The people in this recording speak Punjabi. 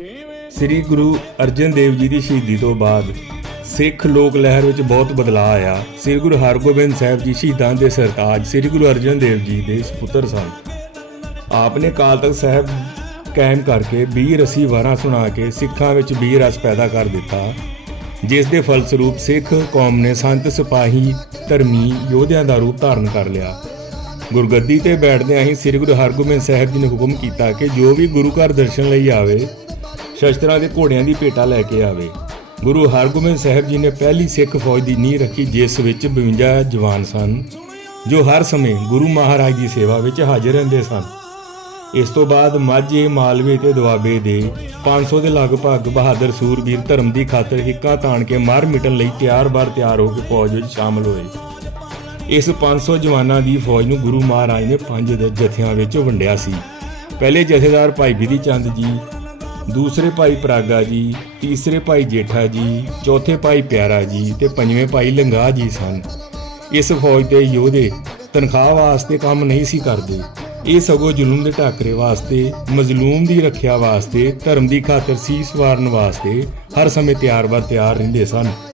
ਸ੍ਰੀ ਗੁਰੂ ਅਰਜਨ ਦੇਵ ਜੀ ਦੀ ਸ਼ਹੀਦੀ ਤੋਂ ਬਾਅਦ ਸਿੱਖ ਲੋਕ ਲਹਿਰ ਵਿੱਚ ਬਹੁਤ ਬਦਲਾਅ ਆਇਆ। ਸ੍ਰੀ ਗੁਰੂ ਹਰਗੋਬਿੰਦ ਸਾਹਿਬ ਜੀ ਸ਼ਹੀਦਾਂ ਦੇ ਸਰਤਾਜ ਸ੍ਰੀ ਗੁਰੂ ਅਰਜਨ ਦੇਵ ਜੀ ਦੇ ਸੁਪੁੱਤਰ ਸਨ। ਆਪ ਨੇ ਕਾਲ ਤਖਤ ਸਾਹਿਬ ਕਾਇਮ ਕਰਕੇ 20 ਰਸੀ ਵਾਰਾਂ ਸੁਣਾ ਕੇ ਸਿੱਖਾਂ ਵਿੱਚ 20 ਰਸ ਪੈਦਾ ਕਰ ਦਿੱਤਾ, ਜਿਸ ਦੇ ਫਲਸਰੂਪ ਸਿੱਖ ਕੌਮ ਨੇ ਸੰਤ, ਸਿਪਾਹੀ, ਧਰਮੀ ਯੋਧਿਆਂ ਦਾ ਰੂਪ ਧਾਰਨ ਕਰ ਲਿਆ। ਗੁਰਗੱਦੀ ਤੇ ਬੈਠਦਿਆਂ ਹੀ ਸ੍ਰੀ ਗੁਰੂ ਹਰਗੋਬਿੰਦ ਸਾਹਿਬ ਜੀ ਨੇ ਹੁਕਮ ਕੀਤਾ ਕਿ ਜੋ ਵੀ ਗੁਰੂ ਘਰ ਦਰਸ਼ਨ ਲਈ ਆਵੇ ਸ਼ਸਤਰਾਂ ਦੇ ਘੋੜਿਆਂ ਦੀ ਭੇਟਾ ਲੈ ਕੇ ਆਵੇ। ਗੁਰੂ ਹਰਗੋਬਿੰਦ ਸਾਹਿਬ ਜੀ ਨੇ ਪਹਿਲੀ ਸਿੱਖ ਫੌਜ ਦੀ ਨੀਂਹ ਰੱਖੀ, ਜਿਸ ਵਿੱਚ 52 ਜਵਾਨ ਸਨ, ਜੋ ਹਰ ਸਮੇਂ ਗੁਰੂ ਮਹਾਰਾਜ ਦੀ ਸੇਵਾ ਵਿੱਚ ਹਾਜ਼ਰ ਰਹਿੰਦੇ ਸਨ। ਇਸ ਤੋਂ ਬਾਅਦ ਮਾਝੇ, ਮਾਲਵੇ ਤੇ ਦੁਆਬੇ ਦੇ 500 ਦੇ ਲਗਭਗ ਬਹਾਦਰ ਸੂਰਬੀਰ ਧਰਮ ਦੀ ਖਾਤਰ ਹਿੱਕਾਂ ਤਾਣ ਕੇ ਮਾਰ ਮਿਟਣ ਲਈ ਤਿਆਰ-ਬਾਰ ਤਿਆਰ ਹੋ ਕੇ ਫੌਜ ਵਿੱਚ ਸ਼ਾਮਲ ਹੋਏ। ਇਸ 500 ਜਵਾਨਾਂ ਦੀ ਫੌਜ ਨੂੰ ਗੁਰੂ ਮਹਾਰਾਜ ਨੇ ਪੰਜ ਜਥਿਆਂ ਵਿੱਚ ਵੰਡਿਆ ਸੀ। ਪਹਿਲੇ ਜਥੇਦਾਰ ਭਾਈ ਬਿਧੀ ਚੰਦ ਜੀ ਦੂਸਰੇ ਭਾਈ ਪ੍ਰਾਗਾ ਜੀ, ਤੀਸਰੇ ਭਾਈ ਜੇਠਾ ਜੀ, ਚੌਥੇ ਭਾਈ ਪਿਆਰਾ ਜੀ ਤੇ ਪੰਜਵੇਂ ਭਾਈ ਲੰਗਾ ਜੀ ਸਨ। ਇਸ ਫੌਜ ਦੇ ਯੋਧੇ ਤਨਖਾਹ ਵਾਸਤੇ ਕੰਮ ਨਹੀਂ ਸੀ ਕਰਦੇ। ਇਹ ਸਗੋਂ ਜ਼ੁਲਮ ਦੇ ਟਾਕਰੇ ਵਾਸਤੇ, ਮਜ਼ਲੂਮ ਦੀ ਰੱਖਿਆ ਵਾਸਤੇ, ਧਰਮ ਦੀ ਖਾਤਰ ਸੀਸ ਵਾਰਨ ਵਾਸਤੇ ਹਰ ਸਮੇਂ ਤਿਆਰ ਬਰ ਤਿਆਰ ਰਹਿੰਦੇ ਸਨ।